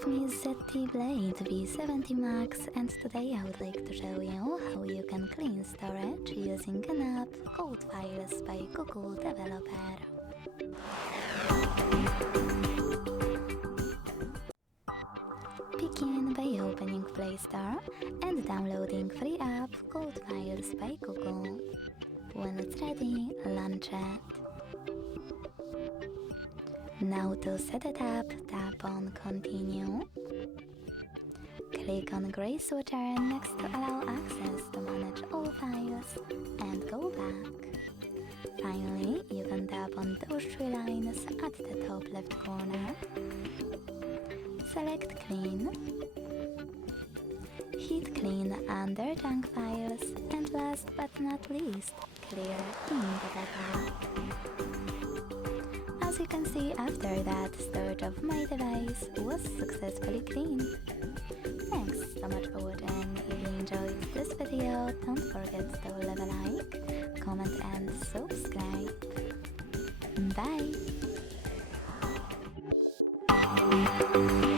with me ZTE Blade V70 Max, and today I would like to show you how you can clean storage using an app called Files by Google Developer. Begin by opening Play Store and downloading free app called Files by Google. When it's ready, launch it. Now to set it up, tap on Continue. Click on grey switcher next to allow access to manage all files and go back. Finally, you can tap on those three lines at the top left corner. Select Clean. Hit Clean under Junk Files, and last but not least, Clear in the backup. As you can see, after that, storage of my device was successfully cleaned. Thanks so much for watching. If you enjoyed this video, don't forget to leave a like, comment and subscribe. Bye!